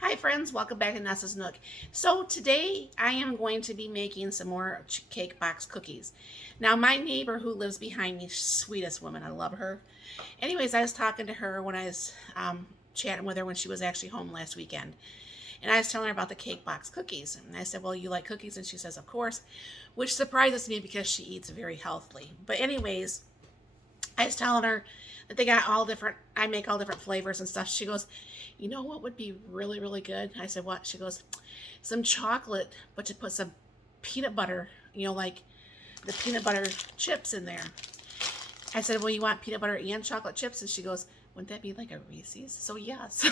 Hi friends, welcome back to Nessa's Nook. So today I am going to be making some more cake box cookies. Now my neighbor who lives behind me, sweetest woman, I love her. Anyways, I was talking to her when I was chatting with her when she was actually home last weekend. And I was telling her about the cake box cookies. And I said, well, you like cookies? And she says, of course, which surprises me because she eats very healthily. But anyways, I was telling her that they got all different, I make all different flavors and stuff. She goes, you know what would be really, really good? I said, what? She goes, some chocolate, but to put some peanut butter, like the peanut butter chips in there. I said, well, you want peanut butter and chocolate chips? And she goes, wouldn't that be like a Reese's? So yes.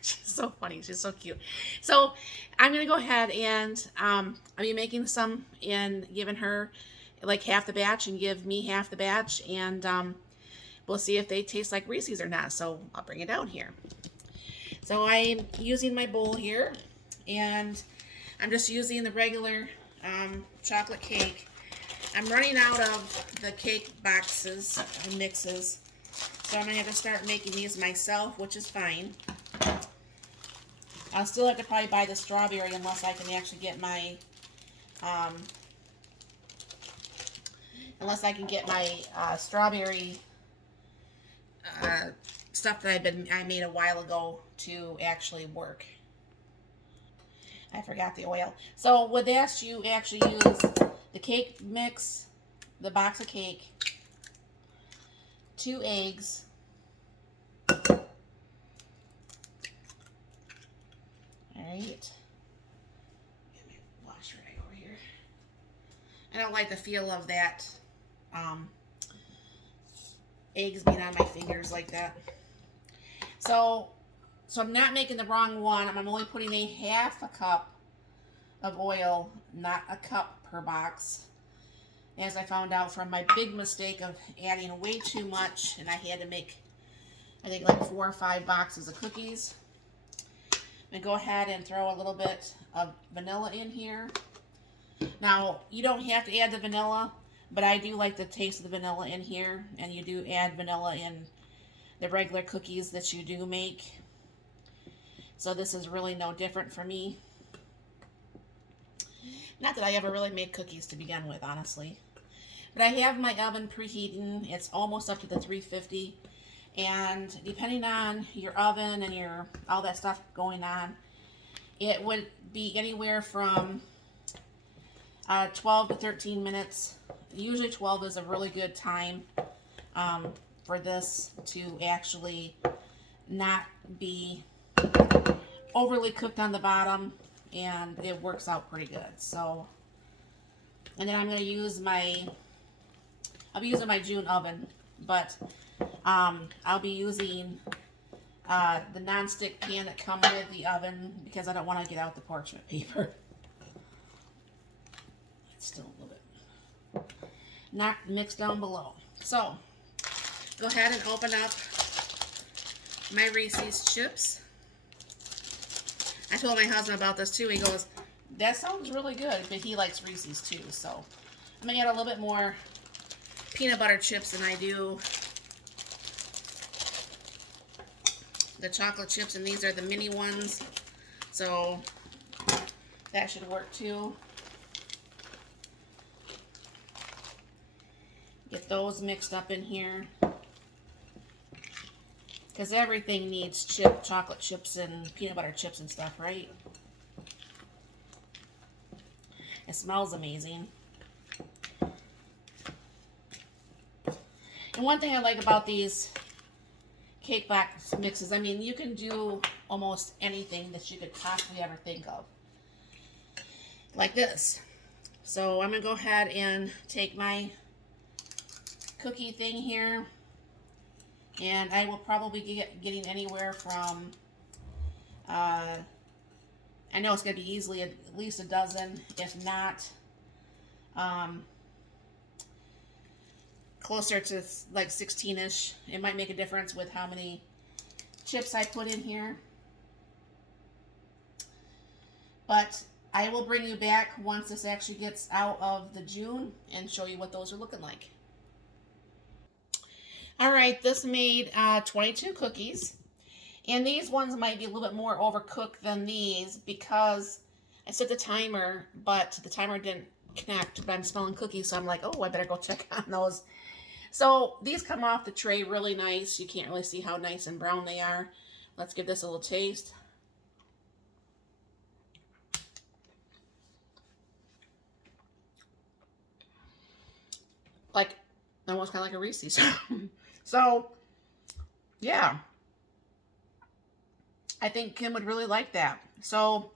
She's so funny. She's so cute. So I'm going to go ahead and I'll be making some and giving her like half the batch and give me half the batch. And we'll see if they taste like Reese's or not. So I'll bring it down here. So I'm using my bowl here. And I'm just using the regular chocolate cake. I'm running out of the cake boxes and mixes, so I'm going to have to start making these myself, which is fine. I'll still have to probably buy the strawberry unless I can actually get my, strawberry stuff that I made a while ago to actually work. I forgot the oil. So with this, you actually use the cake mix, the box of cake, 2 eggs, all right, get my washer right over here. I don't like the feel of that eggs being on my fingers like that. So I'm not making the wrong one. I'm only putting a half a cup of oil, not a cup per box, as I found out from my big mistake of adding way too much, and I had to make, I think, like 4 or 5 boxes of cookies. I'm going to go ahead and throw a little bit of vanilla in here. Now, you don't have to add the vanilla, but I do like the taste of the vanilla in here, and you do add vanilla in the regular cookies that you do make. So this is really no different for me. Not that I ever really made cookies to begin with, honestly. But I have my oven preheating. It's almost up to the 350. And depending on your oven and your all that stuff going on, it would be anywhere from 12 to 13 minutes. Usually 12 is a really good time for this to actually not be overly cooked on the bottom, and it works out pretty good. So, and then I'm going to use I'll be using my June oven, but I'll be using the non-stick pan that comes with the oven because I don't want to get out the parchment paper. It's still a little bit not mixed down below. So, go ahead and open up my Reese's chips. I told my husband about this too. He goes, that sounds really good, but he likes Reese's too. So I'm going to get a little bit more peanut butter chips than I do the chocolate chips, and these are the mini ones. So that should work too. Get those mixed up in here, because everything needs chocolate chips and peanut butter chips and stuff, right? It smells amazing. And one thing I like about these cake box mixes, I mean, you can do almost anything that you could possibly ever think of. Like this. So I'm going to go ahead and take my cookie thing here, and I will probably get getting anywhere from I know it's going to be easily at least a dozen, if not closer to like 16ish. It might make a difference with how many chips I put in here, but I will bring you back once this actually gets out of the June and show you what those are looking like. All right, this made 22 cookies, And these ones might be a little bit more overcooked than these because I set the timer, but the timer didn't connect. But I'm smelling cookies, so I'm like, oh, I better go check on those. So these come off the tray really nice. You can't really see how nice and brown they are. Let's give this a little taste. Like, almost kind of like a Reese's. So, yeah. I think Kim would really like that. So,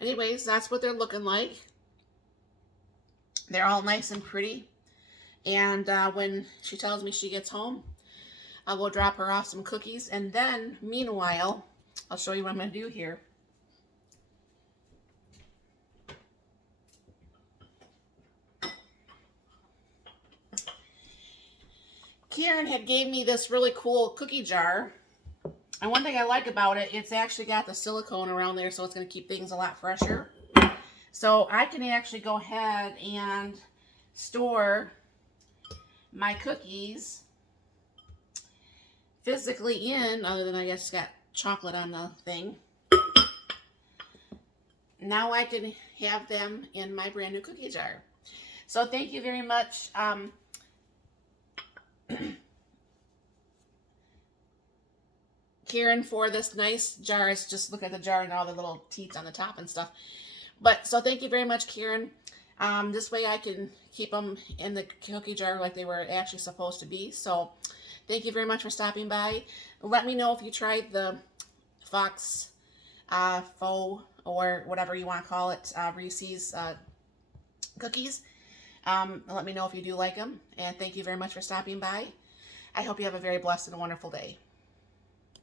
anyways, that's what they're looking like. They're all nice and pretty. And when she tells me she gets home, I'll go drop her off some cookies. And then, meanwhile, I'll show you what I'm going to do here. Karen had gave me this really cool cookie jar. And one thing I like about it, it's actually got the silicone around there, so it's going to keep things a lot fresher. So I can actually go ahead and store my cookies physically in, other than I guess it's got chocolate on the thing. Now I can have them in my brand new cookie jar. So thank you very much. Karen, for this nice jar. Just look at the jar and all the little teats on the top and stuff. But so thank you very much, Karen. This way I can keep them in the cookie jar like they were actually supposed to be. So thank you very much for stopping by. Let me know if you tried the Faux or whatever you want to call it, Reese's cookies. Let me know if you do like them. And thank you very much for stopping by. I hope you have a very blessed and wonderful day.